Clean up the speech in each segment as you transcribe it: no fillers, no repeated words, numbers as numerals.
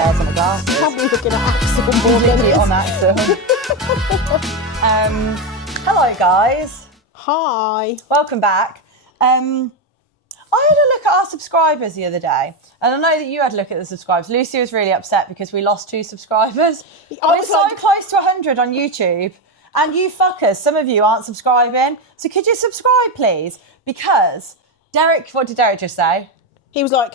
stairs on a glass. Probably looking at Axel more than Literally on Axel. Hello, guys. Hi. Welcome back. I had a look at our subscribers the other day, and I know that you had a look at the subscribers. Lucy was really upset because we lost 2 subscribers. We're so close to 100 on YouTube, and you fuckers, some of you aren't subscribing. So could you subscribe, please? Because what did Derek just say? He was like,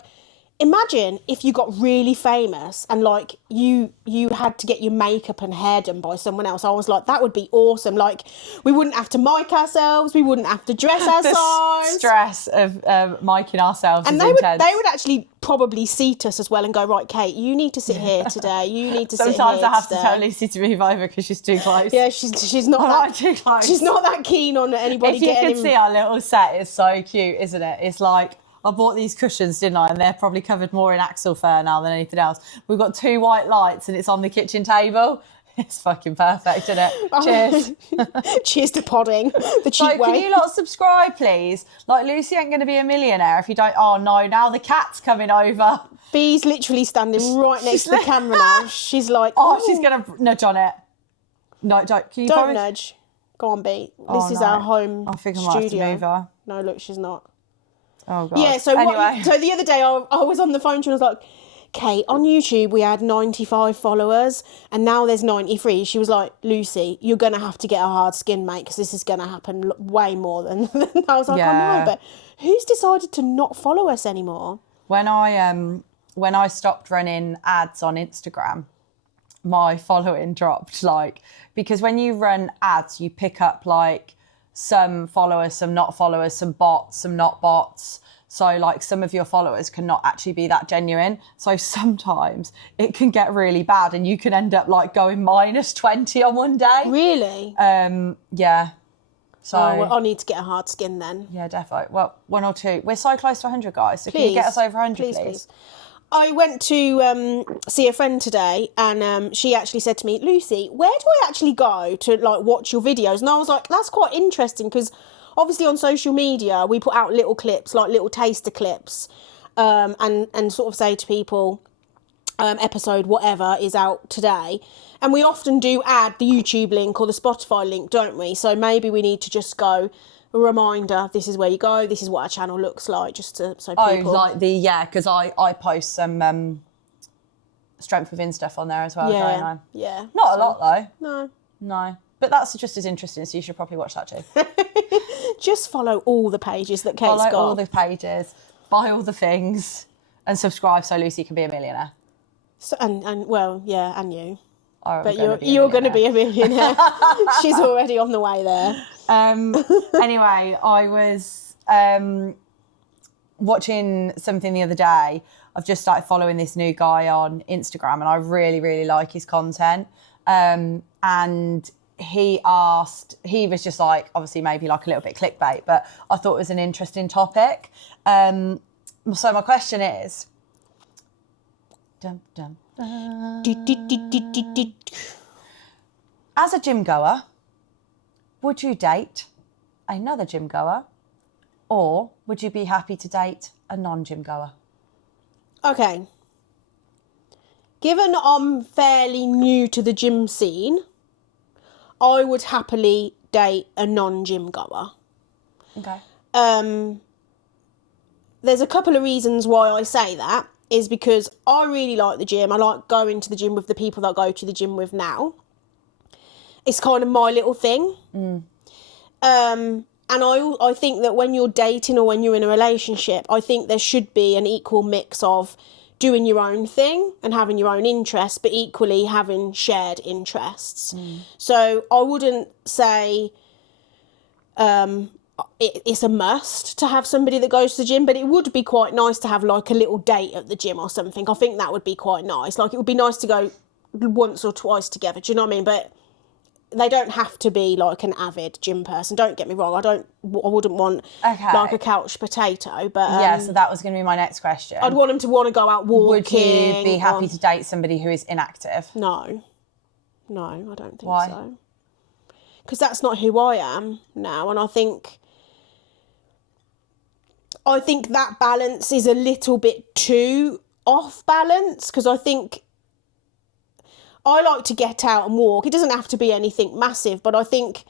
imagine if you got really famous and like you had to get your makeup and hair done by someone else. I was like, that would be awesome. Like we wouldn't have to mic ourselves, we wouldn't have to dress ourselves. The stress of micing ourselves and is they intense. would actually probably seat us as well and go, right, Kate, you need to sit here today. You need to sit here Sometimes I have today. to tell Lucy to move over because she's too close. Yeah, she's not too close. She's not that keen on anybody If you getting could see our little set, it's so cute, isn't it? It's like, I bought these cushions, didn't I? And they're probably covered more in Axel fur now than anything else. We've got 2 white lights and it's on the kitchen table. It's fucking perfect, isn't it? Cheers. Cheers to podding, the cheap way. Can you lot subscribe, please? Like, Lucy ain't going to be a millionaire if you don't... Oh, no, now the cat's coming over. Bee's literally standing right next to the camera now. She's like... Oh, she's going to nudge on it. No, don't. Can you Don't promise? nudge. Go on, Bee. Oh, This is no. our home I think I studio. might have to move her. No, look, she's not. Oh, God. Yeah, so anyway. so the other day I was on the phone to her and I was like, Kate, on YouTube we had 95 followers and now there's 93. She was like, Lucy, you're going to have to get a hard skin, mate, because this is going to happen way more than... I was like, I know, but who's decided to not follow us anymore? When I stopped running ads on Instagram, my following dropped, like, because when you run ads, you pick up, like, some followers, some not followers, some bots, some not bots. So, like, some of your followers cannot actually be that genuine. So sometimes it can get really bad and you can end up, like, going minus 20 on one day. Really? Yeah. So well, I need to get a hard skin then. Yeah, definitely. Well, 1 or 2. We're so close to 100, guys. So can you get us over 100, please? I went to see a friend today and she actually said to me, Lucy, where do I actually go to like watch your videos? And I was like, that's quite interesting because obviously on social media we put out little clips, like little taster clips and sort of say to people, episode whatever is out today. And we often do add the YouTube link or the Spotify link, don't we? So maybe we need to just go... a reminder, this is where you go, this is what our channel looks like, just so people... Oh, like because I post some strength within stuff on there as well, don't I? Yeah. Not a lot, though. No. But that's just as interesting, so you should probably watch that too. Just follow all the pages that Kate's Follow got. all the pages, buy all the things, and subscribe so Lucy can be a millionaire. So, and well, yeah, and you. But you're going to be a millionaire. She's already on the way there. Anyway, I was watching something the other day. I've just started following this new guy on Instagram and I really, really like his content. And he was just like, obviously maybe like a little bit clickbait, but I thought it was an interesting topic. So my question is, dum, dum, as a gym goer, would you date another gym goer or would you be happy to date a non-gym goer? Okay. Given I'm fairly new to the gym scene, I would happily date a non-gym goer. Okay. There's a couple of reasons why I say that. Is because I really like the gym. I like going to the gym with the people that I go to the gym with now. It's kind of my little thing. And I think that when you're dating or when you're in a relationship, I think there should be an equal mix of doing your own thing and having your own interests, but equally having shared interests. So I wouldn't say it's a must to have somebody that goes to the gym, but it would be quite nice to have like a little date at the gym or something. I think that would be quite nice. Like it would be nice to go once or twice together. Do you know what I mean? But they don't have to be like an avid gym person. Don't get me wrong. I wouldn't want like a couch potato. But yeah, so that was going to be my next question. I'd want them to want to go out walking. Would you be happy to date somebody who is inactive? No, I don't think Why? so. Because that's not who I am now, and I think that balance is a little bit too off balance. Because I think I like to get out and walk. It doesn't have to be anything massive, but I think,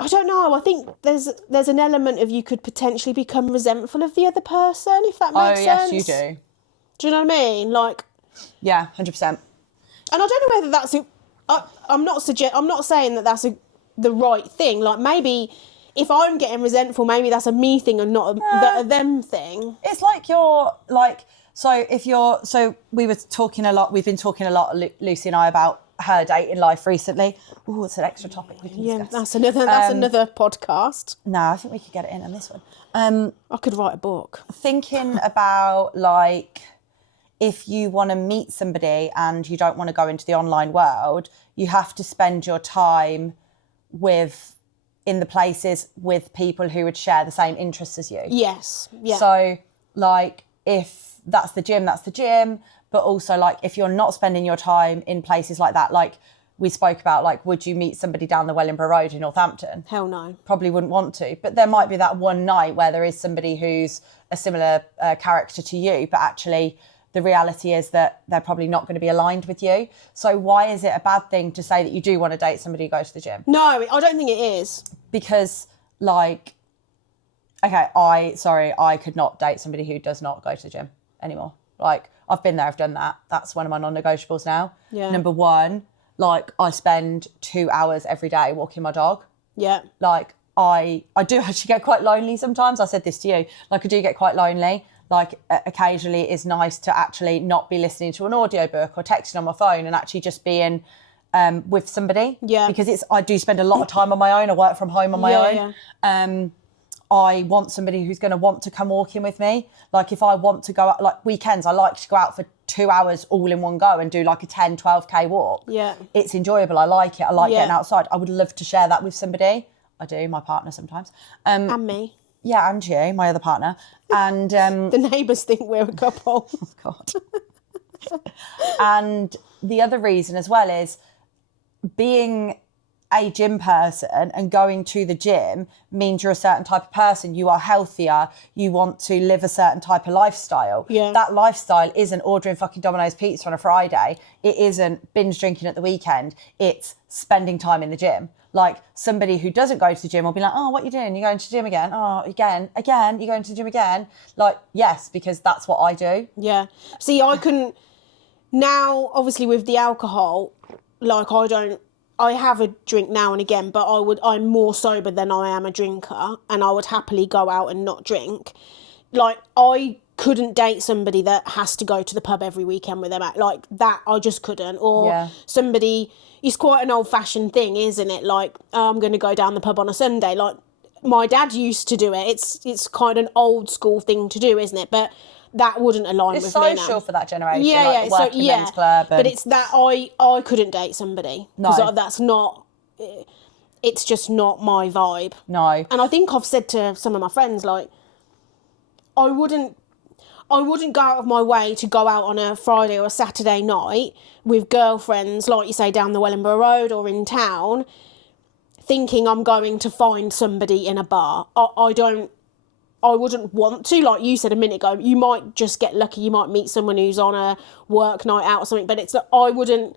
I don't know, I think there's an element of you could potentially become resentful of the other person, if that makes sense. Oh, yes, you do. Do you know what I mean? Like, yeah, 100%. And I don't know whether that's I'm not saying that that's the right thing. Like, maybe if I'm getting resentful, maybe that's a me thing and not a them thing. It's like we've been talking a lot, Lucy and I, about her dating life recently. Oh, it's an extra topic we can discuss. That's another podcast. No, I think we could get it in on this one. I could write a book. Thinking about, like, if you want to meet somebody and you don't want to go into the online world, you have to spend your time in the places with people who would share the same interests as you. Yes. Yeah. So, like, if that's the gym, that's the gym. But also, like, if you're not spending your time in places like that, like we spoke about, like, would you meet somebody down the Wellingborough Road in Northampton? Hell no. Probably wouldn't want to. But there might be that one night where there is somebody who's a similar character to you, but actually the reality is that they're probably not going to be aligned with you. So why is it a bad thing to say that you do want to date somebody who goes to the gym? No, I don't think it is. Because, like, okay, I could not date somebody who does not go to the gym anymore. Like, I've been there, I've done that. That's one of my non-negotiables now. Yeah. Number one, like, I spend 2 hours every day walking my dog. Yeah. Like, I do actually get quite lonely sometimes. I said this to you. Like, I do get quite lonely. Like, occasionally it's nice to actually not be listening to an audiobook or texting on my phone and actually just being with somebody. Yeah. Because I do spend a lot of time on my own. I work from home on my own. Yeah. I want somebody who's going to want to come walking with me. Like, if I want to go out, like, weekends, I like to go out for 2 hours all in one go and do like a 10, 12K walk. Yeah. It's enjoyable. I like it. I like getting outside. I would love to share that with somebody. I do, my partner sometimes. And me. Yeah, and you, my other partner. And the neighbours think we're a couple. Oh, God. And the other reason as well is being a gym person and going to the gym means you're a certain type of person. You are healthier. You want to live a certain type of lifestyle. Yeah. That lifestyle isn't ordering fucking Domino's pizza on a Friday. It isn't binge drinking at the weekend. It's spending time in the gym. Like, somebody who doesn't go to the gym will be like, oh, what are you doing? You're going to the gym again? Oh, again, you're going to the gym again? Like, yes, because that's what I do. Yeah. See, I couldn't, now, obviously with the alcohol, like, I have a drink now and again, but I'm more sober than I am a drinker, and I would happily go out and not drink. Like, I couldn't date somebody that has to go to the pub every weekend with them. Like, that, I just couldn't. Or somebody, it's quite an old-fashioned thing, isn't it? Like, oh, I'm going to go down the pub on a Sunday. Like, my dad used to do it. It's kind of an old-school thing to do, isn't it? But that wouldn't align with me now. It's social for that generation, yeah, like the working men's club. But it's that I couldn't date somebody. No. Because that's not, it's just not my vibe. No. And I think I've said to some of my friends, like, I wouldn't go out of my way to go out on a Friday or a Saturday night with girlfriends, like you say, down the Wellingborough Road or in town, thinking I'm going to find somebody in a bar. I wouldn't want to. Like you said a minute ago, you might just get lucky. You might meet someone who's on a work night out or something. But it's that I wouldn't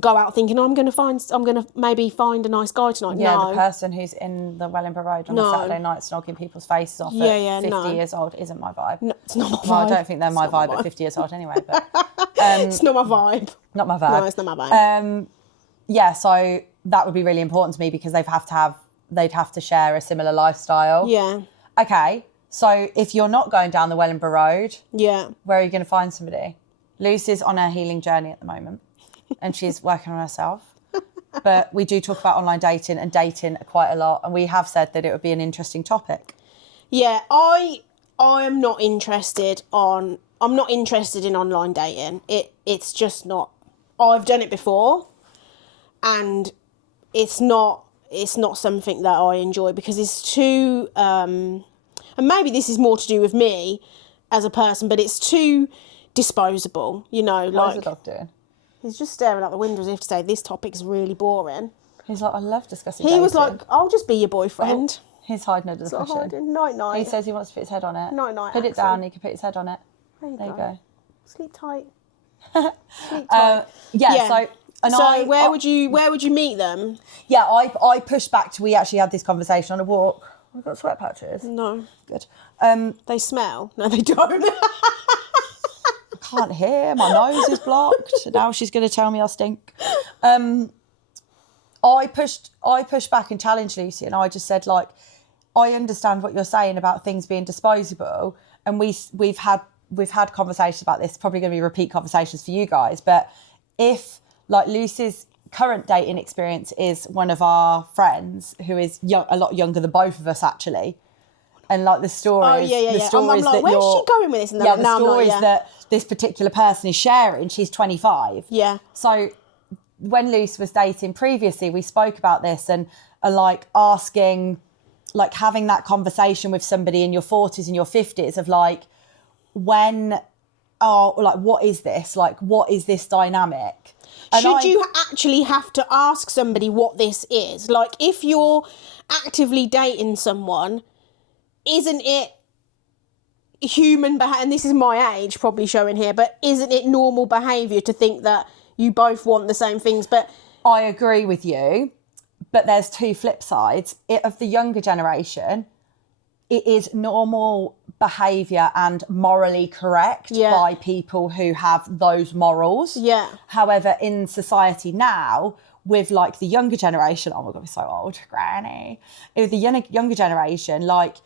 go out thinking I'm going to maybe find a nice guy tonight. Yeah, no. the person who's in the Wellingborough Road on a Saturday night snogging people's faces off at 50 years old isn't my vibe. No, it's not my vibe. Well, I don't think they're my vibe at 50 years old anyway. But it's not my vibe. Not my vibe. No, it's not my vibe. Yeah, so that would be really important to me because they'd have to share a similar lifestyle. Yeah. Okay, so if you're not going down the Wellingborough Road, yeah, where are you going to find somebody? Lucy's on her healing journey at the moment, and she's working on herself. But we do talk about online dating and dating quite a lot, and we have said that it would be an interesting topic. Yeah, I am not interested I'm not interested in online dating. It's just not. I've done it before, and it's not something that I enjoy because it's too, and maybe this is more to do with me as a person, but it's too disposable, you know. What is the dog doing? He's just staring out the window as if to say, this topic's really boring. He's like, I love discussing He dating. was like, I'll just be your boyfriend. Oh, he's hiding under the cushion. Night. He says he wants to put his head on it. Night. Put it down, he can put his head on it. There you go. Sleep tight. So where would you meet them? Yeah, I pushed back to, we actually had this conversation on a walk. We've got sweat patches. No. Good. They smell. No, they don't. I can't hear. My nose is blocked. Now she's going to tell me I stink. I pushed back and challenged Lucy, and I just said, like, I understand what you're saying about things being disposable, and we've had conversations about this. Probably going to be repeat conversations for you guys, but if like Lucy's current dating experience is one of our friends who is a lot younger than both of us actually, and like the stories, the stories I'm like, where's she going with this? And the stories that this particular person is sharing. She's 25. Yeah. So when Lucy was dating previously, we spoke about this and like asking, like having that conversation with somebody in your 40s and your 50s of like, what is this? Like, what is this dynamic? Should you actually have to ask somebody what this is? Like, if you're actively dating someone, isn't it human behaviour? And this is my age probably showing here, but isn't it normal behaviour to think that you both want the same things? But I agree with you, but there's two flip sides. Of the younger generation, it is normal behaviour and morally correct by people who have those morals. Yeah. However, in society now, with like the younger generation, oh my God, we're so old, granny. With the younger generation, like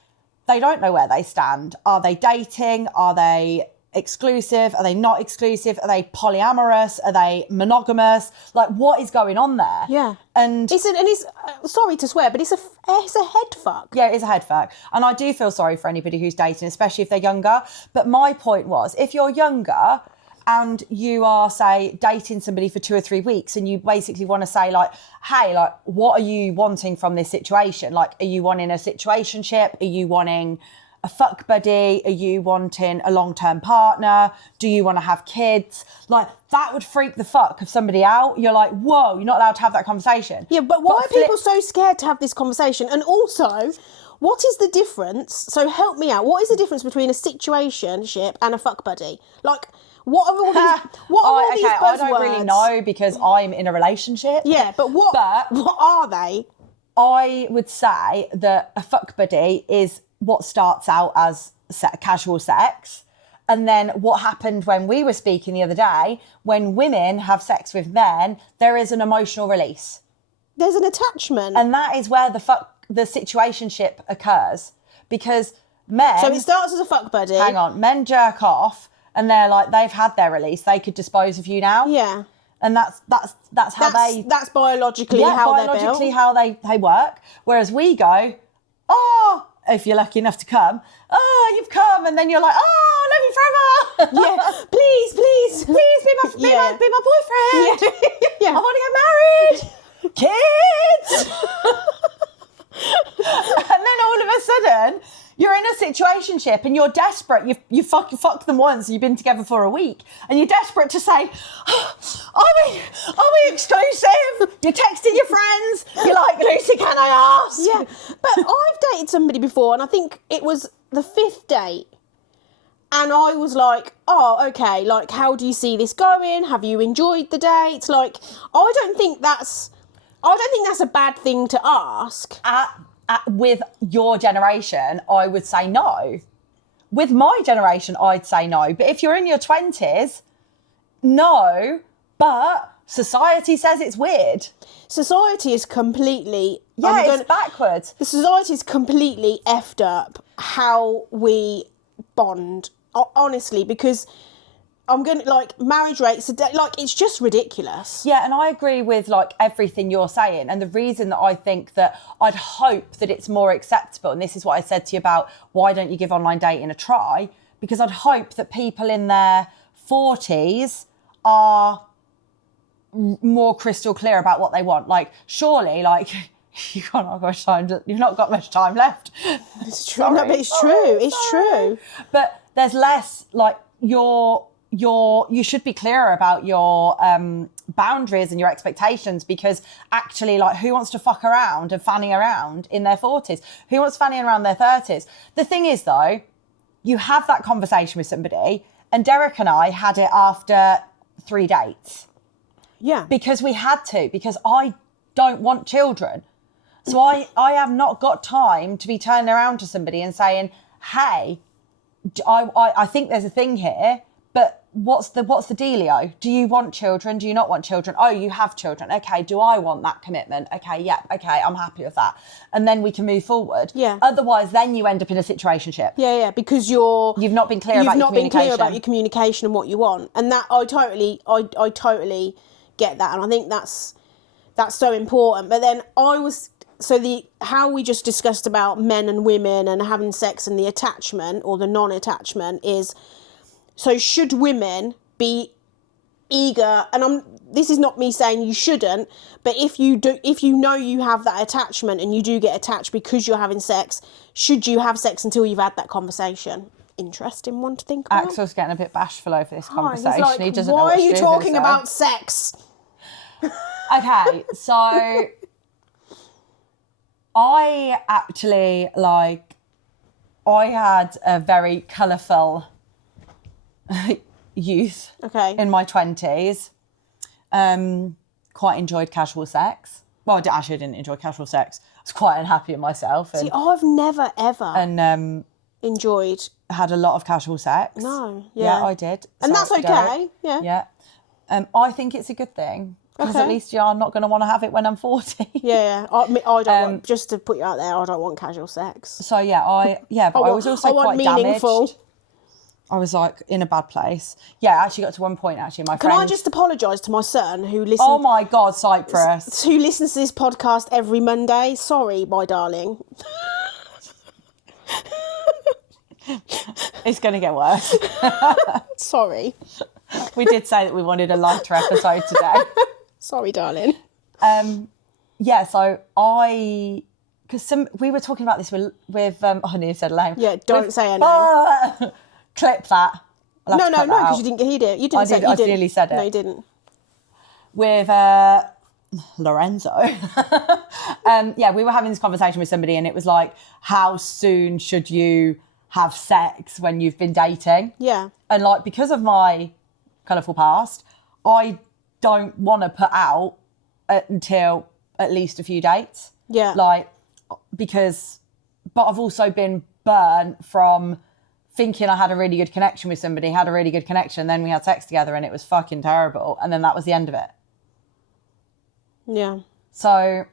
they don't know where they stand. Are they dating? Are they exclusive? Are they not exclusive? Are they polyamorous? Are they monogamous? Like, what is going on there? Yeah. And it's sorry to swear, but it's a head fuck. Yeah, it is a head fuck. And I do feel sorry for anybody who's dating, especially if they're younger. But my point was, if you're younger and you are, say, dating somebody for 2 or 3 weeks and you basically want to say, like, hey, like, what are you wanting from this situation? Like, are you wanting a situationship? Are you wanting a fuck buddy? Are you wanting a long-term partner? Do you want to have kids? Like, that would freak the fuck of somebody out. You're like, whoa, you're not allowed to have that conversation. Yeah, but why are people so scared to have this conversation? And also, what is the difference? So help me out. What is the difference between a situationship and a fuck buddy? Like, what are all these buzzwords? I don't really know because I'm in a relationship. Yeah, but what are they? I would say that a fuck buddy is what starts out as casual sex. And then what happened when we were speaking the other day, when women have sex with men, there is an emotional release. There's an attachment. And that is where the situationship occurs. Because men... So it starts as a fuck buddy. Hang on. Men jerk off and they're like, they've had their release. They could dispose of you now. Yeah. And that's how that's biologically how they're built. Biologically how they work. Whereas we go, oh, if you're lucky enough to come, oh, you've come, and then you're like, oh, I love you forever. Yeah, please be my boyfriend. Yeah. I want to get married. Kids. And then all of a sudden, you're in a situationship and you're desperate. You fucked them once. You've been together for a week, and you're desperate to say, oh, "Are we exclusive?" You're texting your friends. You're like, "Lucy, can I ask?" Yeah, but I've dated somebody before, and I think it was the 5th date, and I was like, "Oh, okay. Like, how do you see this going? Have you enjoyed the date?" Like, I don't think that's a bad thing to ask. With your generation, I would say no. With my generation, I'd say no. But if you're in your 20s, no. But society says it's weird. Society is completely... it's backwards. The society is completely effed up how we bond, honestly, because... I'm going to, like, marriage rates, like, it's just ridiculous. Yeah, and I agree with, like, everything you're saying. And the reason that I think that I'd hope that it's more acceptable, and this is what I said to you about why don't you give online dating a try, because I'd hope that people in their 40s are more crystal clear about what they want. Like, surely, like, you've not got much time left. It's true. No, but it's true. It's true. But there's less, like, you should be clearer about your boundaries and your expectations, because actually, like, who wants to fuck around and fanning around in their 40s? Who wants fanning around their 30s? The thing is, though, you have that conversation with somebody, and Derek and I had it after 3 dates. Yeah. Because we had to, because I don't want children. So I have not got time to be turning around to somebody and saying, hey, I think there's a thing here, but what's the dealio? Do you want children? Do you not want children? Oh, you have children. Okay, do I want that commitment? Okay, yeah, okay, I'm happy with that. And then we can move forward. Yeah. Otherwise, then you end up in a situationship. Yeah, because you've not been clear about your communication. You've not been clear about your communication and what you want. And that I totally get that. And I think that's so important. But then how we just discussed about men and women and having sex and the attachment or the non-attachment is, so should women be eager, and this is not me saying you shouldn't, but if you know you have that attachment and you do get attached because you're having sex, should you have sex until you've had that conversation? Interesting one to think about. Axel's getting a bit bashful over this conversation. He's like, he doesn't know why what are you to do talking with about sex? Okay, so I actually, I had a very colourful youth in my 20s. Quite enjoyed casual sex. Well, I didn't enjoy casual sex. I was quite unhappy in myself. See, I've never, ever enjoyed... Had a lot of casual sex. No, yeah. Yeah, I did. And that's okay, yeah. Yeah. I think it's a good thing. Because at least I'm not going to want to have it when I'm 40. Yeah, I don't want, just to put you out there, I don't want casual sex. So but I was also quite meaningful. Damaged. I was like in a bad place. Yeah, I actually got to one point my friend... Can I just apologise to my son who listens... Oh my God, Cyprus. Who listens to this podcast every Monday. Sorry, my darling. It's going to get worse. Sorry. We did say that we wanted a lighter episode today. Sorry, darling. So because we were talking about this with I nearly said a name. Yeah, don't say a name. Clip that. No, because you didn't hear it. You didn't say it. I clearly said it. No, you didn't. With Lorenzo. We were having this conversation with somebody and it was like, how soon should you have sex when you've been dating? Yeah. And because of my colourful past, I don't want to put out until at least a few dates. Yeah. But I've also been burnt from thinking I had a really good connection with somebody, then we had sex together and it was fucking terrible. And then that was the end of it. Yeah. So,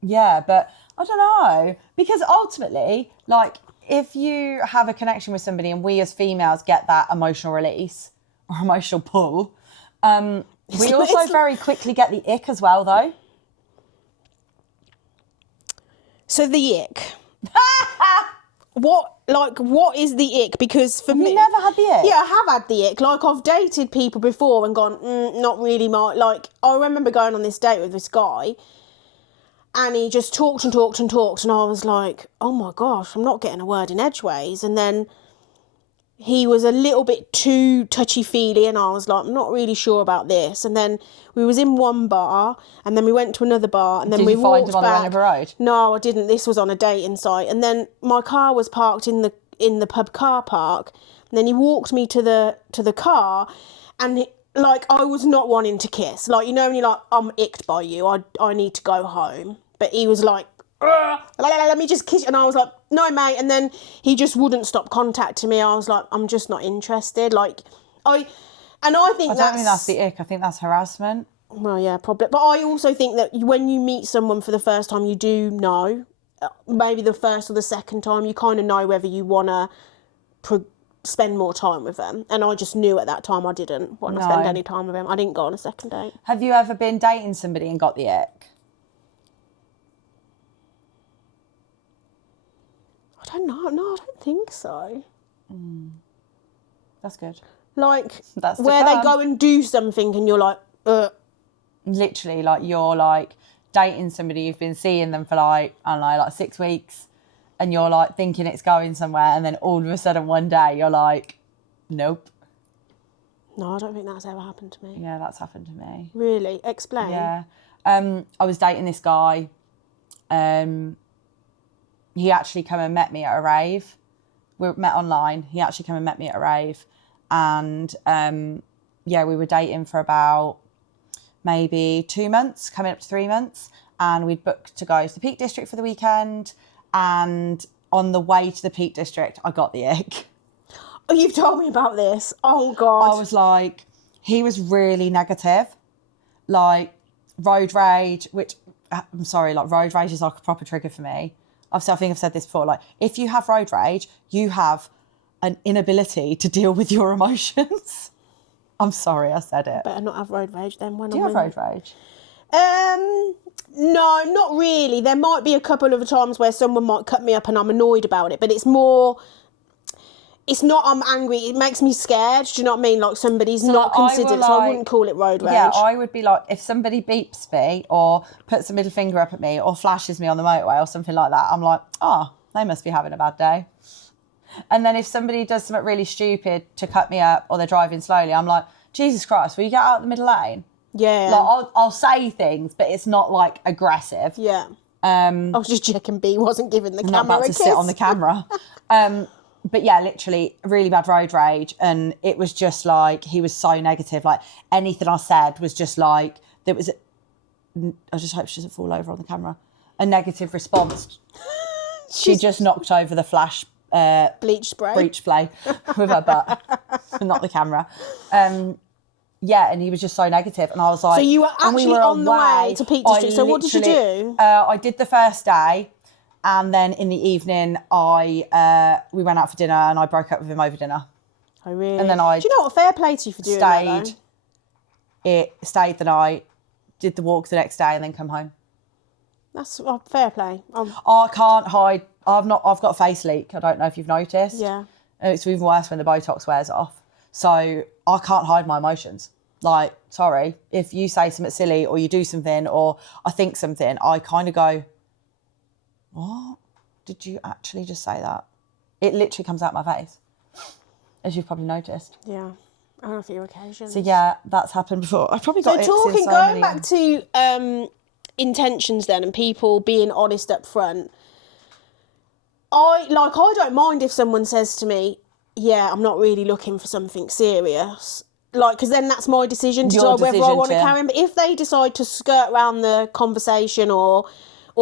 yeah, but I don't know. Because ultimately, if you have a connection with somebody and we as females get that emotional release or emotional pull, we also very quickly get the ick as well, though. So the ick. What is the ick? Because for me... You've never had the ick? Yeah, I have had the ick. I've dated people before and gone, not really I remember going on this date with this guy and he just talked and talked and talked and I was like, oh my gosh, I'm not getting a word in edgeways. And then he was a little bit too touchy-feely and I was like, I'm not really sure about this. And then we was in one bar and then we went to another bar and then we walked back. Did you find him on the end of a road? No, I didn't. This was on a dating site. And then my car was parked in the pub car park. And then he walked me to the car and I was not wanting to kiss. When you're like, I'm icked by you. I need to go home. But he was like, let me just kiss you. And I was like, no, mate. And then he just wouldn't stop contacting me. I was like, I'm just not interested. I don't think that's the ick. I think that's harassment. Well, yeah, probably. But I also think that when you meet someone for the first time, you do know, maybe the first or the second time, you kind of know whether you want to spend more time with them. And I just knew at that time I didn't want to spend any time with them. I didn't go on a second date. Have you ever been dating somebody and got the ick? I don't know. No, I don't think so. That's good. That's where they go and do something and you're like, Literally, you're dating somebody, you've been seeing them for I don't know, 6 weeks and you're thinking it's going somewhere and then all of a sudden one day you're like, nope. No, I don't think that's ever happened to me. Yeah, that's happened to me. Really? Explain. Yeah. I was dating this guy. He actually came and met me at a rave. We met online. He actually came and met me at a rave. And we were dating for about maybe 2 months, coming up to 3 months. And we'd booked to go to the Peak District for the weekend. And on the way to the Peak District, I got the ick. Oh, you've told me about this. Oh, God. I was like, he was really negative. Like, road rage, which, I'm sorry, like, road rage is like a proper trigger for me. Obviously, I think I've said this before. Like, if you have road rage, you have an inability to deal with your emotions. I'm sorry, I said it. Better not have road rage then. Do you have road rage? No, not really. There might be a couple of times where someone might cut me up and I'm annoyed about it, but it's more... It's not I'm angry, it makes me scared. Do you know what I mean? Like somebody's not considered, so I wouldn't call it road rage. Yeah, I would be like, if somebody beeps me or puts a middle finger up at me or flashes me on the motorway or something like that, I'm like, they must be having a bad day. And then if somebody does something really stupid to cut me up or they're driving slowly, I'm like, Jesus Christ, will you get out of the middle lane? Yeah. Like, I'll say things, but it's not like aggressive. Yeah. I was just checking B wasn't giving the camera about a to kiss. sit on the camera. But yeah, literally really bad road rage. And it was just like, he was so negative. Like anything I said was just like, I just hope she doesn't fall over on the camera. A negative response. She just knocked over the flash bleach spray with her butt, not the camera. Yeah, and he was just so negative. And I was like... So you were actually on the way to Peak District. So what did you do? I did the first day. And then in the evening, we went out for dinner and I broke up with him over dinner. Oh, really? And then do you know what? Fair play to you for doing that, though. Stayed the night, did the walk the next day and then come home. That's fair play. I can't hide. I've got a face leak. I don't know if you've noticed. Yeah. It's even worse when the Botox wears off. So I can't hide my emotions. Like, sorry, if you say something silly or you do something or I think something, I kind of go... What? Did you actually just say that? It literally comes out my face, as you've probably noticed. Yeah, on a few occasions. So yeah, that's happened before. I've probably got going back to intentions then and people being honest up front. I don't mind if someone says to me, yeah, I'm not really looking for something serious. Like, because then that's my decision to decide whether I want to carry on. But if they decide to skirt around the conversation or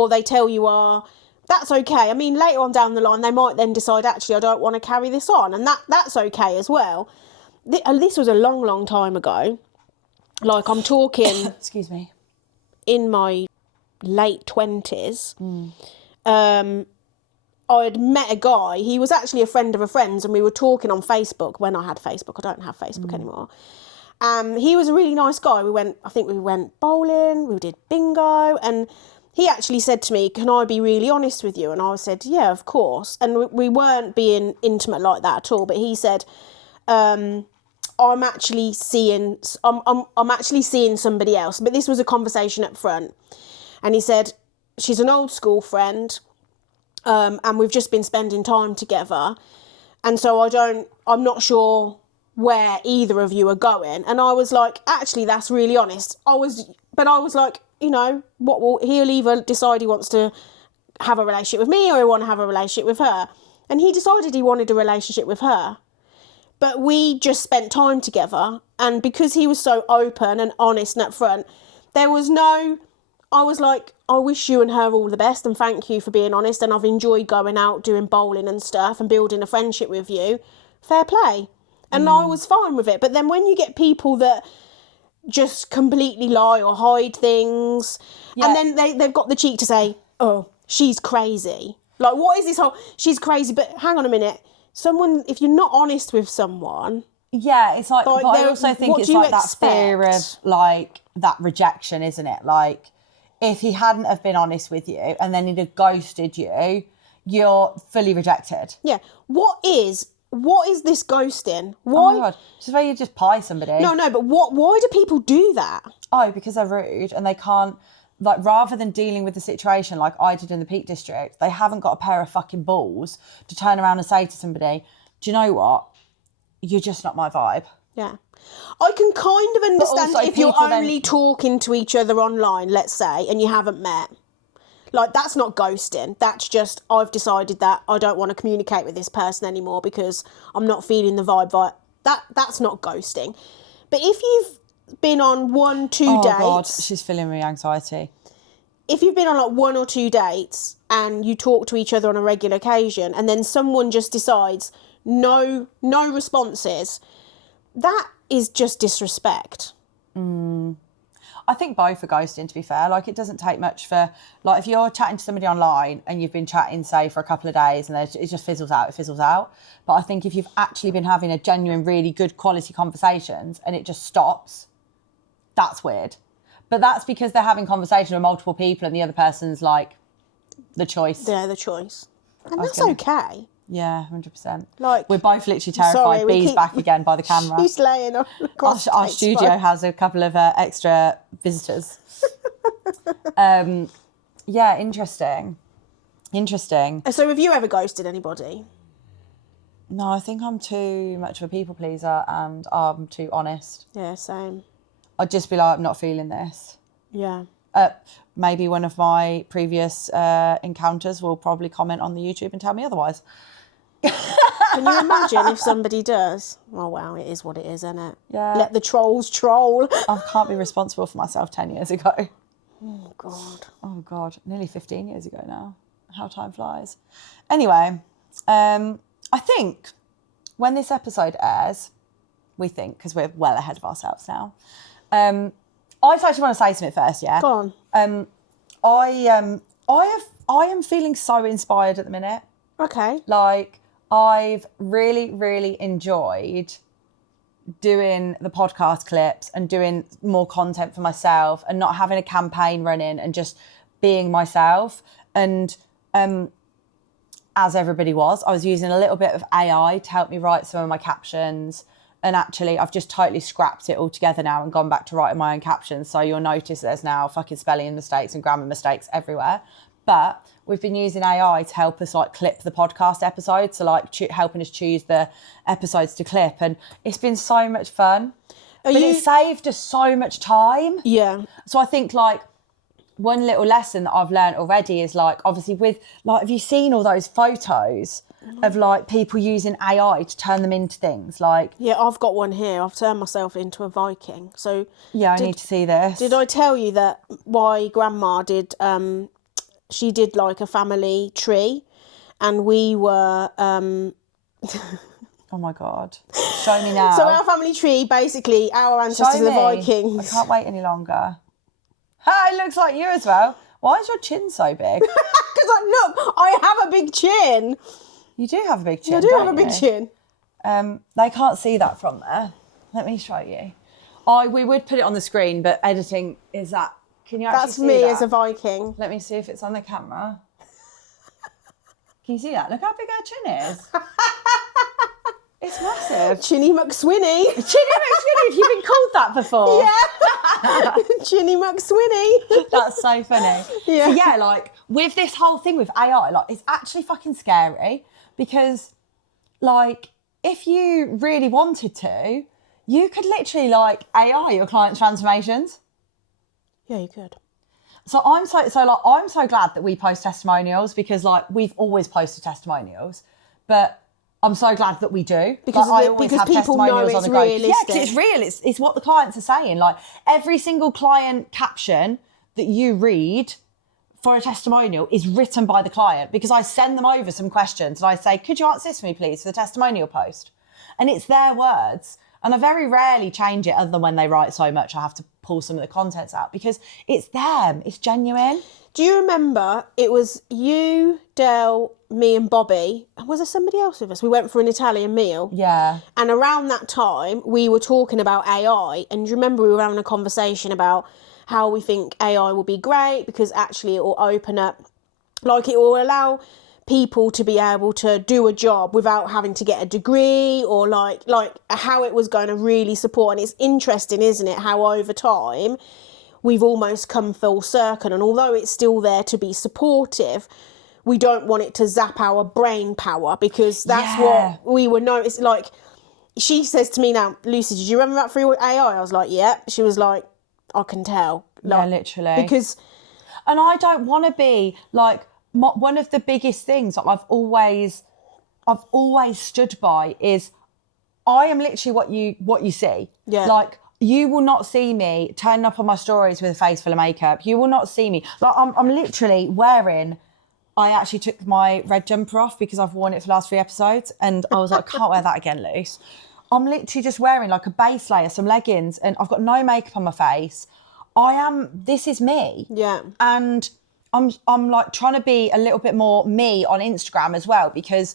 they tell you that's okay. I mean, later on down the line, they might then decide, actually, I don't want to carry this on. And that's okay as well. This was a long, long time ago. Like, I'm talking... Excuse me. In my late 20s. I had met a guy. He was actually a friend of a friend's and we were talking on Facebook when I had Facebook. I don't have Facebook anymore. He was a really nice guy. We went bowling, we did bingo, and... He actually said to me, can I be really honest with you? And I said, yeah, of course. And we weren't being intimate like that at all. But he said, I'm actually seeing somebody else. But this was a conversation up front. And he said, she's an old school friend. And we've just been spending time together. And so I'm not sure where either of you are going. And I was like, actually, that's really honest. I was like, you know, he'll either decide he wants to have a relationship with me or he want to have a relationship with her. And he decided he wanted a relationship with her. But we just spent time together. And because he was so open and honest and upfront, I was like, I wish you and her all the best and thank you for being honest. And I've enjoyed going out, doing bowling and stuff and building a friendship with you. Fair play. And I was fine with it. But then when you get people that just completely lie or hide things, and then they've got the cheek to say, oh, she's crazy. Like, what is this whole, she's crazy, but hang on a minute. If you're not honest with someone... Yeah, it's like but I also think it's like that fear of, like, that rejection, isn't it? Like, if he hadn't have been honest with you and then he'd have ghosted you, you're fully rejected. Yeah. What is this ghosting? Why? Oh my God. Just where you just pie somebody. No, but why do people do that? Oh, because they're rude and they can't, like, rather than dealing with the situation like I did in the Peak District, they haven't got a pair of fucking balls to turn around and say to somebody, do you know what? You're just not my vibe. Yeah. I can kind of understand if you're only talking to each other online, let's say, and you haven't met. Like, that's not ghosting. That's just, I've decided that I don't want to communicate with this person anymore because I'm not feeling the vibe. That's not ghosting. But if you've been on 1-2 Oh dates... God, she's filling me with anxiety. If you've been on like 1 or 2 dates and you talk to each other on a regular occasion and then someone just decides no responses, that is just disrespect. I think both are ghosting, to be fair. Like, it doesn't take much for, like, if you're chatting to somebody online and you've been chatting, say, for a couple of days and it just fizzles out, it fizzles out. But I think if you've actually been having a genuine, really good quality conversations and it just stops, that's weird. But that's because they're having conversation with multiple people and the other person's, like, the choice. They're the choice. And that's okay. Yeah, 100%. Like, we're both literally terrified. Bee's back again by the camera. She's laying on across Our studio has a couple of extra visitors. Yeah, interesting. So have you ever ghosted anybody? No, I think I'm too much of a people pleaser and I'm too honest. Yeah, same. I'd just be like, I'm not feeling this. Yeah. Maybe one of my previous encounters will probably comment on the YouTube and tell me otherwise. Can you imagine if somebody does? Oh, wow, it is what it is, isn't it? Yeah. Let the trolls troll. I can't be responsible for myself 10 years ago. Oh, God. Oh, God. Nearly 15 years ago now. How time flies. Anyway, I think when this episode airs, we think, because we're well ahead of ourselves now, I actually want to say something first, yeah? Go on. I am feeling so inspired at the minute. Okay. Like, I've really, really enjoyed doing the podcast clips and doing more content for myself and not having a campaign running and just being myself. And as everybody was, I was using a little bit of AI to help me write some of my captions. And actually, I've just totally scrapped it all together now and gone back to writing my own captions. So you'll notice there's now fucking spelling mistakes and grammar mistakes everywhere. But we've been using AI to help us like clip the podcast episodes. So like helping us choose the episodes to clip. And it's been so much fun. It saved us so much time. Yeah. So I think like one little lesson that I've learned already is like, obviously with like, have you seen all those photos of like people using AI to turn them into things like? Yeah, I've got one here. I've turned myself into a Viking. So yeah, I need to see this. Did I tell you that my grandma did, she did like a family tree and we were... Oh my God. Show me now. So our family tree, basically, our ancestors are the Vikings. I can't wait any longer. Ha, it looks like you as well. Why is your chin so big? Because look, I have a big chin. You do have a big chin. I do have a big chin. They can't see that from there. Let me show you. We would put it on the screen, but editing is that. Can you actually see that? That's me as a Viking. Let me see if it's on the camera. Can you see that? Look how big her chin is. It's massive. Chinny McSwinny. Chinny McSwinny, have you been called that before? Yeah. Chinny McSwinny. That's so funny. Yeah. So yeah, like with this whole thing with AI, like it's actually fucking scary because like if you really wanted to, you could literally like AI your clients' transformations. Yeah, you could. So I'm so glad that we post testimonials because like we've always posted testimonials, but I'm so glad that we do. Because, like, I always have people know testimonials it's on the go. realistic. Yeah, because it's real. It's what the clients are saying. Like every single client caption that you read for a testimonial is written by the client because I send them over some questions and I say, could you answer this for me, please, for the testimonial post? And it's their words. And I very rarely change it other than when they write so much I have to pull some of the contents out because it's them. It's genuine. Do you remember it was you, Del, me and Bobby, and was there somebody else with us? We went for an Italian meal. Yeah. And around that time, we were talking about AI. And do you remember we were having a conversation about how we think AI will be great because actually it will open up, like it will allow people to be able to do a job without having to get a degree or like how it was going to really support. And it's interesting, isn't it, how over time we've almost come full circle. And although it's still there to be supportive, we don't want it to zap our brain power because that's what we were noticing. Like, she says to me now, Lucy, did you remember that through AI? I was like, yeah. She was like, I can tell. Like, yeah, literally. Because... And I don't want to be, like, one of the biggest things that I've always stood by is I am literally what you see. Yeah. Like, you will not see me turning up on my stories with a face full of makeup. You will not see me. Like, I'm literally wearing... I actually took my red jumper off because I've worn it for the last 3 episodes, and I was like, I can't wear that again, Luce. I'm literally just wearing like a base layer, some leggings, and I've got no makeup on my face. This is me. Yeah. And I'm like trying to be a little bit more me on Instagram as well, because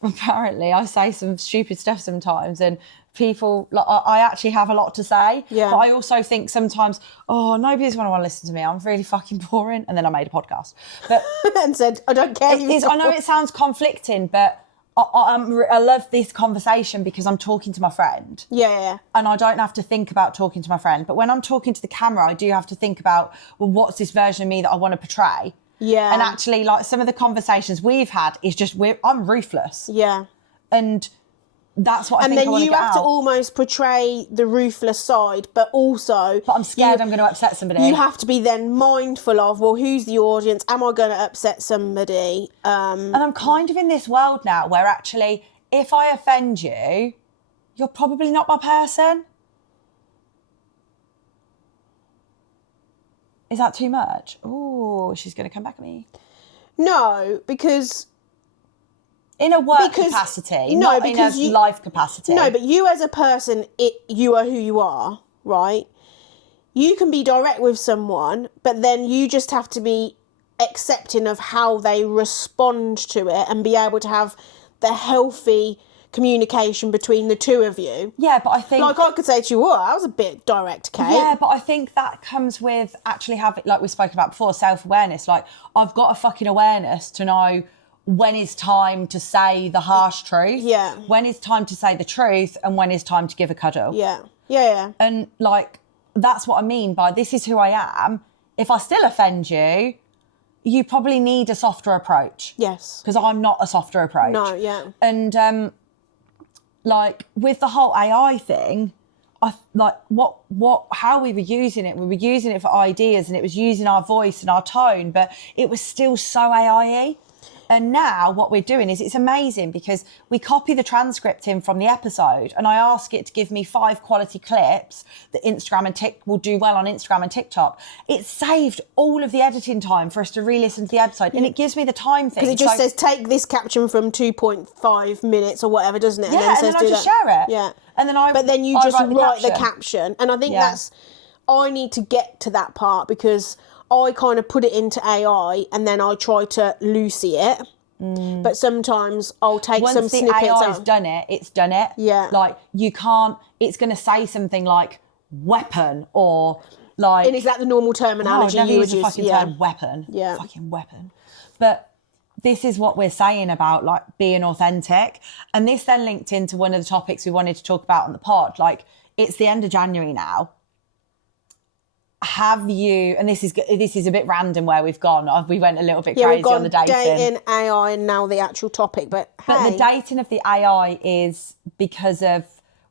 apparently I say some stupid stuff sometimes, and people, like, I actually have a lot to say. Yeah. But I also think sometimes, nobody's going to want to listen to me. I'm really fucking boring. And then I made a podcast. But and said, I don't care. I know it sounds conflicting, but I love this conversation because I'm talking to my friend. Yeah. And I don't have to think about talking to my friend. But when I'm talking to the camera, I do have to think about, well, what's this version of me that I want to portray? Yeah. And actually, like, some of the conversations we've had is just, I'm ruthless. Yeah. And that's what I think I want to get out. And then you have to almost portray the ruthless side, but also... But I'm scared I'm going to upset somebody. You have to be then mindful of, well, who's the audience? Am I going to upset somebody? And I'm kind of in this world now where actually, if I offend you, you're probably not my person. Is that too much? Oh, she's going to come back at me. No, because... In a work capacity, not in a life capacity. No, but you as a person, you are who you are, right? You can be direct with someone, but then you just have to be accepting of how they respond to it and be able to have the healthy communication between the two of you. Yeah, but I think... Like, I could say to you, oh, that was a bit direct, Kate. Yeah, but I think that comes with actually having, like we spoke about before, self-awareness. Like, I've got a fucking awareness to know when it's time to say the harsh truth. Yeah. When it's time to say the truth, and when it's time to give a cuddle. Yeah. Yeah. And, like, that's what I mean by this is who I am. If I still offend you, you probably need a softer approach. Yes. Because I'm not a softer approach. No, yeah. And, like, with the whole AI thing, how we were using it for ideas, and it was using our voice and our tone, but it was still so AI-y. And now what we're doing is, it's amazing because we copy the transcript in from the episode, and I ask it to give me 5 quality clips that Instagram and will do well on Instagram and TikTok. It saved all of the editing time for us to re-listen to the episode, and it gives me the time thing. Because it just says, take this caption from 2.5 minutes or whatever, doesn't it? Yeah, and then I just share it. Yeah. And then But then you just write the caption. caption. And I think I need to get to that part, because I kind of put it into AI and then I try to Lucy it. But sometimes I'll take some snippets out. Once the AI's done it, it's done it. Yeah. Like, you can't, it's going to say something like weapon, or like... And is that the normal terminology you would use? Fucking term, weapon. Yeah. Fucking weapon. But this is what we're saying about, like, being authentic. And this then linked into one of the topics we wanted to talk about on the pod. Like, it's the end of January now. Have you, and this is a bit random where we've gone, we went a little bit crazy on the dating, AI, and now the actual topic, but the dating of the AI is because of,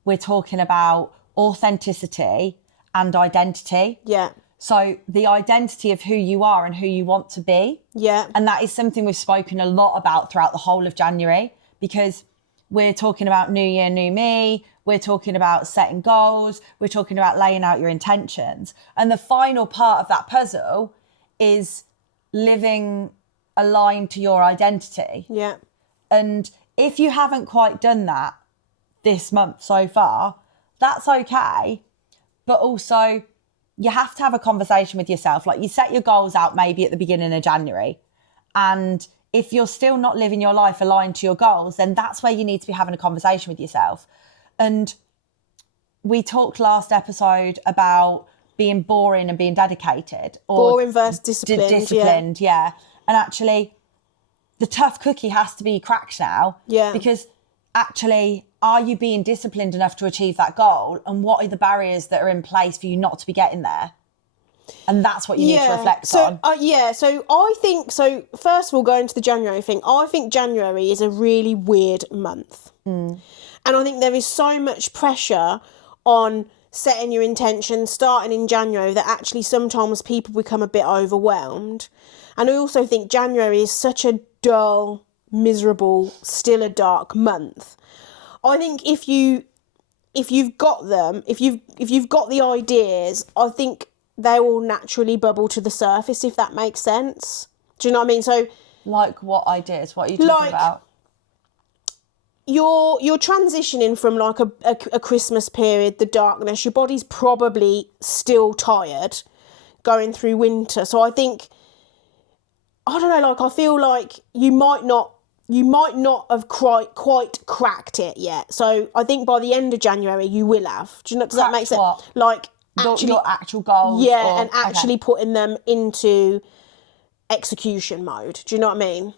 we're talking about authenticity and identity. Yeah. So the identity of who you are and who you want to be. Yeah. And that is something we've spoken a lot about throughout the whole of January, because we're talking about new year, new me. We're talking about setting goals. We're talking about laying out your intentions. And the final part of that puzzle is living aligned to your identity. Yeah. And if you haven't quite done that this month so far, that's okay. But also, you have to have a conversation with yourself. Like, you set your goals out maybe at the beginning of January. And if you're still not living your life aligned to your goals, then that's where you need to be having a conversation with yourself. And we talked last episode about being boring and being dedicated. Or boring versus disciplined. Disciplined, yeah. And actually, the tough cookie has to be cracked now. Yeah. Because actually, are you being disciplined enough to achieve that goal? And what are the barriers that are in place for you not to be getting there? And that's what you need to reflect on. So I think, first of all, going to the January thing, I think January is a really weird month. And I think there is so much pressure on setting your intentions, starting in January, that actually sometimes people become a bit overwhelmed. And I also think January is such a dull, miserable, still a dark month. I think if you've got them, if you've got the ideas, I think they will naturally bubble to the surface, if that makes sense. Do you know what I mean? So, like, what ideas? What are you talking about? You're transitioning from like a Christmas period, the darkness. Your body's probably still tired, going through winter. So I think, I don't know, like I feel like you might not have quite cracked it yet. So I think by the end of January you will have. Do you know? Does that make sense? What? Like actually, your actual goals. yeah, and actually putting them into execution mode. Do you know what I mean?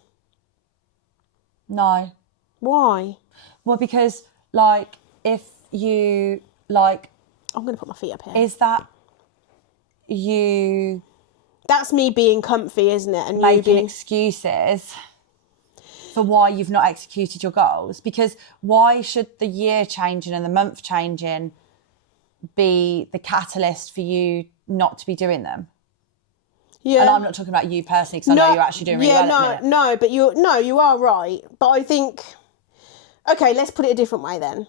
No. Why? Well, because like if you like, I'm going to put my feet up here. is that you That's me being comfy, isn't it? And you making being excuses for why you've not executed your goals? Because why should the year changing and the month changing be the catalyst for you not to be doing them? Yeah. And I'm not talking about you personally, because I know you're actually doing really well at the minute. No, but you are right. But I think, okay, let's put it a different way then.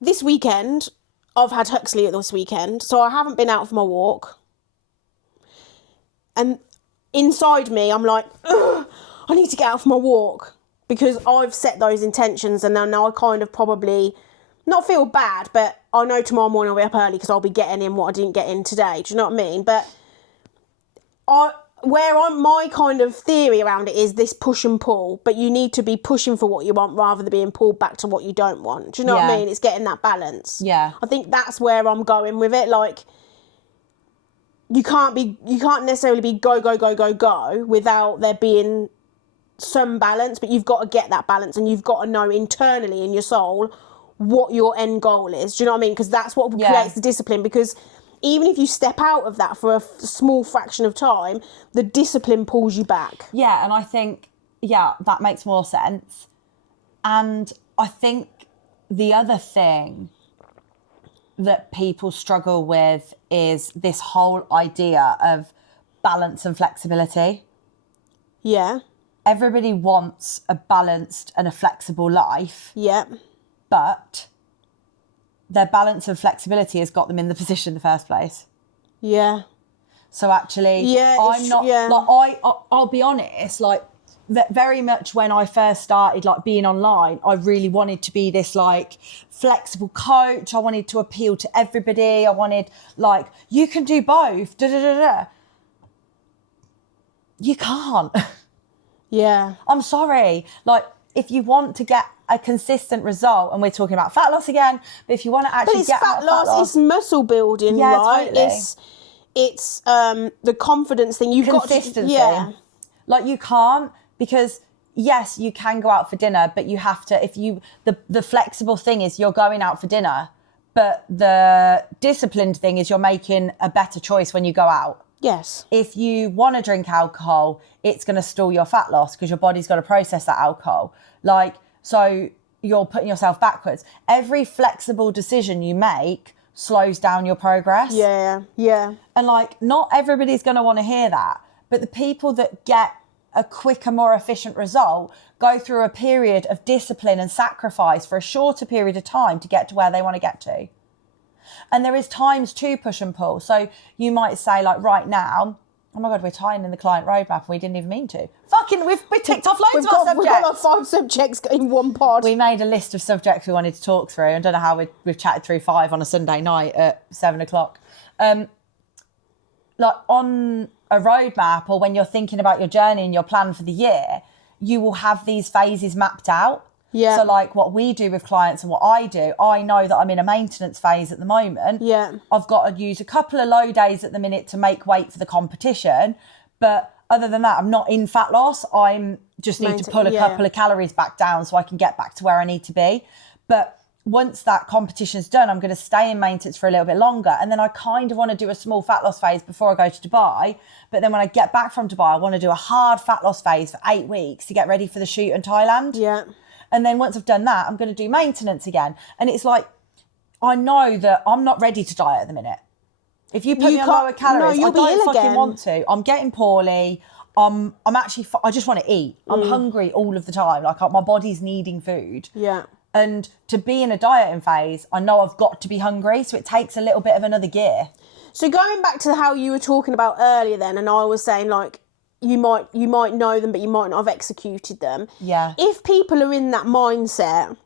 This weekend, I've had Huxley this weekend, so I haven't been out for my walk. And inside me, I'm like, ugh, I need to get out for my walk, because I've set those intentions, and now I kind of probably not feel bad, but I know tomorrow morning I'll be up early because I'll be getting in what I didn't get in today. Do you know what I mean? But my kind of theory around it is this push and pull, but you need to be pushing for what you want rather than being pulled back to what you don't want. Do you know what I mean? It's getting that balance. Yeah. I think that's where I'm going with it. Like, you can't necessarily be go without there being some balance, but you've got to get that balance, and you've got to know internally in your soul what your end goal is. Do you know what I mean? Because that's what creates the discipline. Because even if you step out of that for a small fraction of time, the discipline pulls you back. Yeah, and I think, that makes more sense. And I think the other thing that people struggle with is this whole idea of balance and flexibility. Yeah. Everybody wants a balanced and a flexible life. Yeah. But their balance and flexibility has got them in the position in the first place. Yeah. So actually, I'm not, like, I'll be honest, like, very much when I first started, like, being online, I really wanted to be this, like, flexible coach. I wanted to appeal to everybody. I wanted, like, you can do both. You can't. Yeah. I'm sorry. Like, if you want to get a consistent result, and we're talking about fat loss again, but if you want to actually get fat loss, it's muscle building, right? Totally. It's the confidence thing. You've consistency. Got to, like, you can't, because yes, you can go out for dinner, but you have to, the flexible thing is you're going out for dinner, but the disciplined thing is you're making a better choice when you go out. Yes. If you want to drink alcohol, it's going to stall your fat loss because your body's got to process that alcohol. Like, so you're putting yourself backwards. Every flexible decision you make slows down your progress. Yeah, yeah. And, like, not everybody's going to want to hear that. But the people that get a quicker, more efficient result go through a period of discipline and sacrifice for a shorter period of time to get to where they want to get to. And there is times to push and pull. So you might say, like, right now, oh my God, we're tying in the client roadmap and we didn't even mean to. Fucking, we ticked off loads of our subjects. We've got like 5 subjects in one pod. We made a list of subjects we wanted to talk through. I don't know how we've chatted through 5 on a Sunday night at 7:00. Like, on a roadmap, or when you're thinking about your journey and your plan for the year, you will have these phases mapped out. Yeah. So, like, what we do with clients and what I do, I know that I'm in a maintenance phase at the moment. Yeah. I've got to use a couple of low days at the minute to make weight for the competition. But other than that, I'm not in fat loss. I'm just need to pull a couple of calories back down so I can get back to where I need to be. But once that competition's done, I'm going to stay in maintenance for a little bit longer. And then I kind of want to do a small fat loss phase before I go to Dubai. But then when I get back from Dubai, I want to do a hard fat loss phase for 8 weeks to get ready for the shoot in Thailand. Yeah. And then once I've done that, I'm going to do maintenance again. And it's like, I know that I'm not ready to diet at the minute. If you put me on lower calories, I don't fucking want to. I'm getting poorly. I'm actually, I just want to eat. I'm hungry all of the time. Like my body's needing food. Yeah. And to be in a dieting phase, I know I've got to be hungry. So it takes a little bit of another gear. So going back to how you were talking about earlier then, and I was saying like, you might know them, but you might not have executed them. Yeah. If people are in that mindset,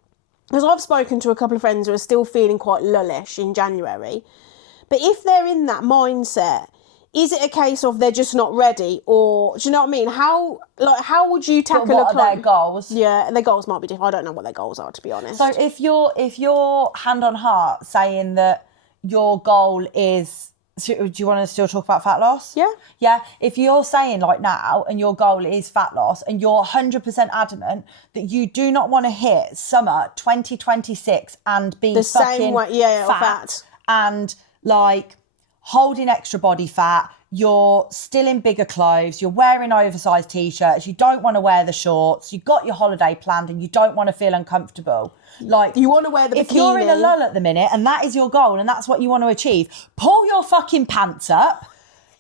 because I've spoken to a couple of friends who are still feeling quite lullish in January, but if they're in that mindset, is it a case of they're just not ready, or do you know what I mean? How would you tackle What are their goals? Yeah, their goals might be different. I don't know what their goals are, to be honest. So if you're hand on heart saying that your goal is, do you want to still talk about fat loss? Yeah. Yeah. If you're saying like now and your goal is fat loss and you're 100% adamant that you do not want to hit summer 2026 and be the fucking same way, fat and like holding extra body fat, you're still in bigger clothes, you're wearing oversized t-shirts, you don't want to wear the shorts, you've got your holiday planned and you don't want to feel uncomfortable. Like you want to wear the bikini. If you're in a lull at the minute and that is your goal and that's what you want to achieve, pull your fucking pants up,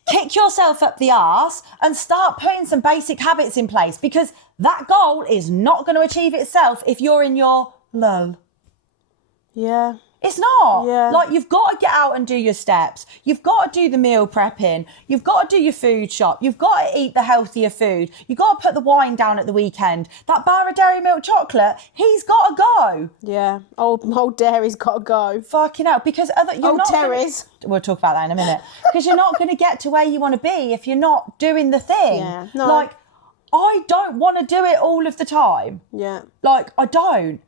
kick yourself up the arse and start putting some basic habits in place, because that goal is not going to achieve itself if you're in your lull. Yeah. It's not. Yeah. Like, you've got to get out and do your steps. You've got to do the meal prepping. You've got to do your food shop. You've got to eat the healthier food. You've got to put the wine down at the weekend. That bar of dairy milk chocolate, he's got to go. Yeah. Old dairy's got to go. Fucking hell. Because Terry's. We'll talk about that in a minute. Because you're not going to get to where you want to be if you're not doing the thing. Yeah. No. Like, I don't want to do it all of the time. Yeah. Like, I don't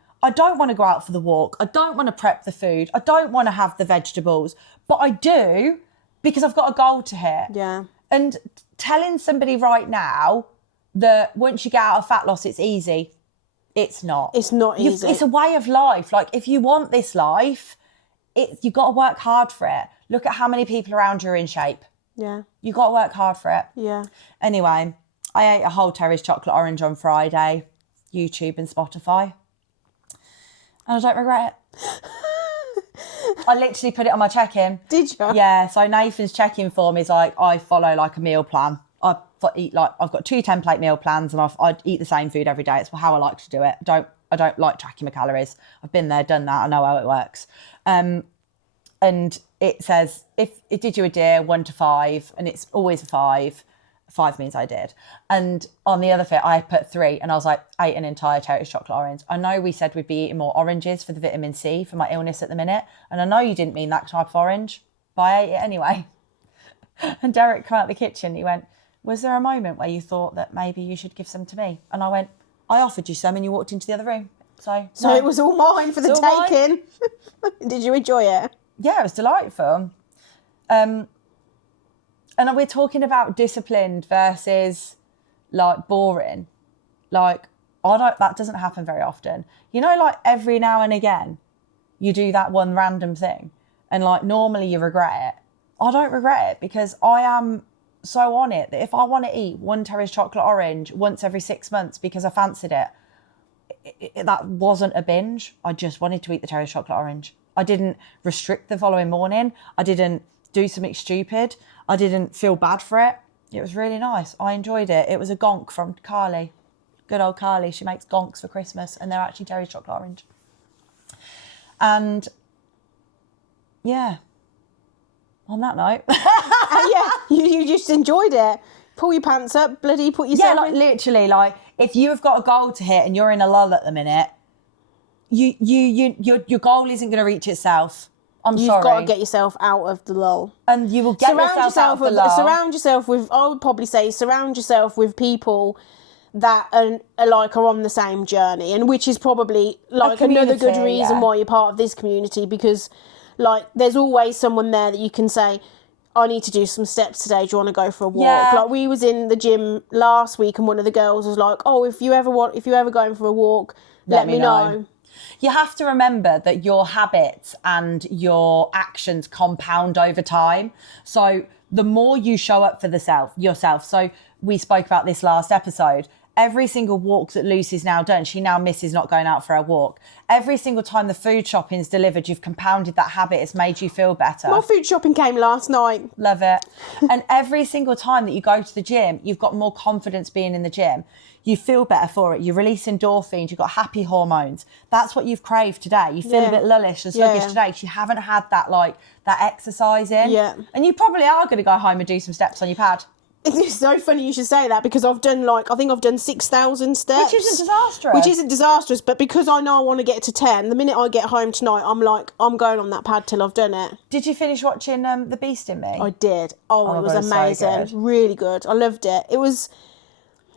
want to go out for the walk. I don't want to prep the food. I don't want to have the vegetables. But I do because I've got a goal to hit. Yeah. And telling somebody right now that once you get out of fat loss, it's easy. It's not. It's not easy. It's a way of life. Like, if you want this life, you've got to work hard for it. Look at how many people around you are in shape. Yeah. You've got to work hard for it. Yeah. Anyway, I ate a whole Terry's chocolate orange on Friday, YouTube and Spotify. And I don't regret it. I literally put it on my check-in. Did you? Yeah, so Nathan's check-in form is like, I follow like a meal plan. I've got 2 template meal plans and I eat the same food every day. It's how I like to do it. I don't like tracking my calories. I've been there, done that. I know how it works. And it says, if it did you a deer 1 to 5, and it's always a 5. 5 means I did. And on the other fit, I put 3 and I was like, I ate an entire Terry's chocolate orange. I know we said we'd be eating more oranges for the vitamin C for my illness at the minute. And I know you didn't mean that type of orange, but I ate it anyway. And Derek came out of the kitchen. He went, was there a moment where you thought that maybe you should give some to me? And I went, I offered you some and you walked into the other room. So no. It was all mine for the taking. Did you enjoy it? Yeah, it was delightful. And we're talking about disciplined versus like boring. Like, that doesn't happen very often. You know, like every now and again, you do that one random thing and like normally you regret it. I don't regret it because I am so on it that if I want to eat 1 Terry's chocolate orange once every 6 months because I fancied it, that wasn't a binge. I just wanted to eat the Terry's chocolate orange. I didn't restrict the following morning. I didn't do something stupid. I didn't feel bad for it. It was really nice. I enjoyed it. It was a gonk from Carly. Good old Carly. She makes gonks for Christmas and they're actually Terry's chocolate orange. And yeah, on that note. You just enjoyed it. Pull your pants up, bloody put yourself like literally, like if you have got a goal to hit and you're in a lull at the minute, your goal isn't going to reach itself. You've got to get yourself out of the lull. And you will get yourself out of the lull. Surround yourself with, I would probably say, surround yourself with people that are on the same journey, and which is probably like another good reason why you're part of this community, because like there's always someone there that you can say, I need to do some steps today, do you want to go for a walk? Yeah. Like we was in the gym last week and one of the girls was like, oh, if you ever going for a walk, let me know. You have to remember that your habits and your actions compound over time. So the more you show up for yourself. So we spoke about this last episode. every single walk that Lucy's now done, she now misses not going out for a walk. Every single time the food shopping's delivered, you've compounded that habit. It's made you feel better. My food shopping came last night. Love it. And every single time that you go to the gym, you've got more confidence being in the gym. You feel better for it. You release endorphins. You've got happy hormones. That's what you've craved today. You feel a bit lullish and sluggish today because you haven't had that that exercise in. Yeah. And you probably are going to go home and do some steps on your pad. It's so funny you should say that because I've done I think I've done 6,000 steps. Which isn't disastrous. Which isn't disastrous, but because I know I want to get to 10, the minute I get home tonight, I'm going on that pad till I've done it. Did you finish watching The Beast in Me? I did. Oh, it was God, it's amazing. so good. Really good. I loved it.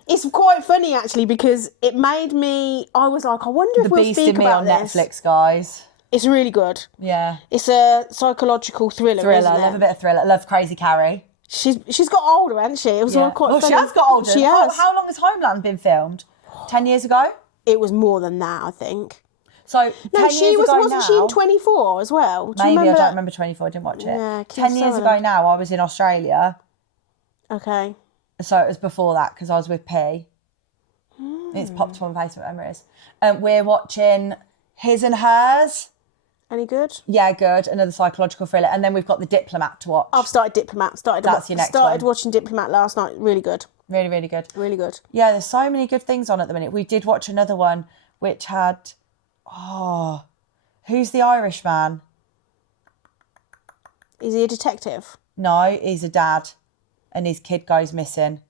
It's quite funny actually because it made me. I was like, I wonder if The we'll Beast speak in Me about on this. Netflix, guys. It's really good. Yeah. It's a psychological thriller. Isn't I it? love a bit of thriller. I love Crazy Carrie. She's got older, hasn't she? It was all quite funny. She has got older. She has. How long has Homeland been filmed? 10 years ago? It was more than that, I think. So, No, 10 years ago wasn't she in 24 as well? Do you Maybe, I remember don't that? remember 24, I didn't watch it. Yeah, 10 years ago now, I was in Australia. Okay. So it was before that because I was with P. It's popped up on Facebook memories. We're watching His and Hers. Any good? Yeah, good. Another psychological thriller. And then we've got The Diplomat to watch. I've started Diplomat. That's your next Started one. watching Diplomat last night. Really good. Really, really good. Really good. Yeah, there's so many good things on at the minute. We did watch another one which had... who's the Irish man? Is he a detective? No, he's a dad. And his kid goes missing.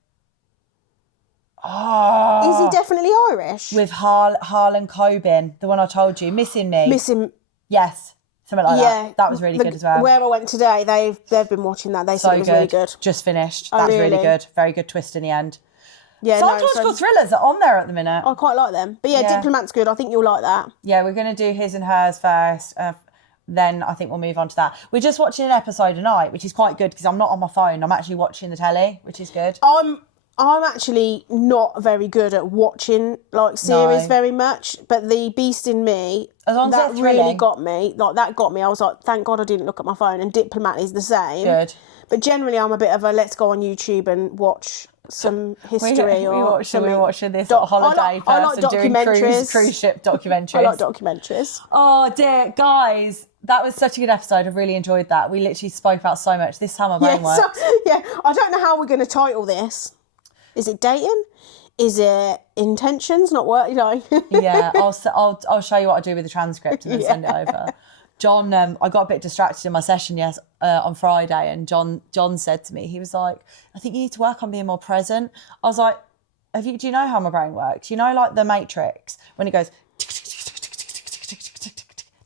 Oh. Is he definitely Irish? With Harlan Coben, the one I told you, Missing Me. Missing. Yes, something like Yeah. that. That was really good as well. Where I went today, they've been watching that. They said it was really good. Just finished. Oh, That's really? really good. Very good twist in the end. Yeah, Psychological thrillers are on there at the minute. I quite like them. But yeah, Diplomat's good. I think you'll like that. Yeah, we're going to do His and Hers first. Then I think we'll move on to that. We're just watching an episode a night, which is quite good because I'm not on my phone. I'm actually watching the telly, which is good. I'm actually not very good at watching series very much, but The Beast in Me, As long as that it's really thrilling. got me. That got me. I was like, thank God I didn't look at my phone. And Diplomat is the same. Good. But generally, I'm a bit of a let's go on YouTube and watch some history or something. We're watching this holiday I like first and doing cruise ship documentaries. I like documentaries. Oh dear, guys, that was such a good episode. I really enjoyed that. We literally spoke about so much. This time my brain worked. I don't know how we're going to title this. Is it dating? Is it intentions? Not work? Yeah, I'll show you what I do with the transcript and then send it over. John, I got a bit distracted in my session on Friday, and John said to me, he was like, I think you need to work on being more present. I was like, do you know how my brain works? You know, like the Matrix, when it goes,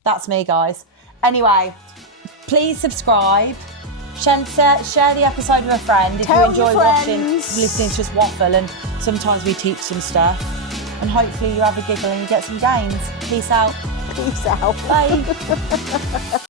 that's me, guys. Anyway, please subscribe. Share the episode with a friend if you enjoy listening to us waffle, and sometimes we teach some stuff. And hopefully you have a giggle and you get some gains. Peace out. Peace out. Bye.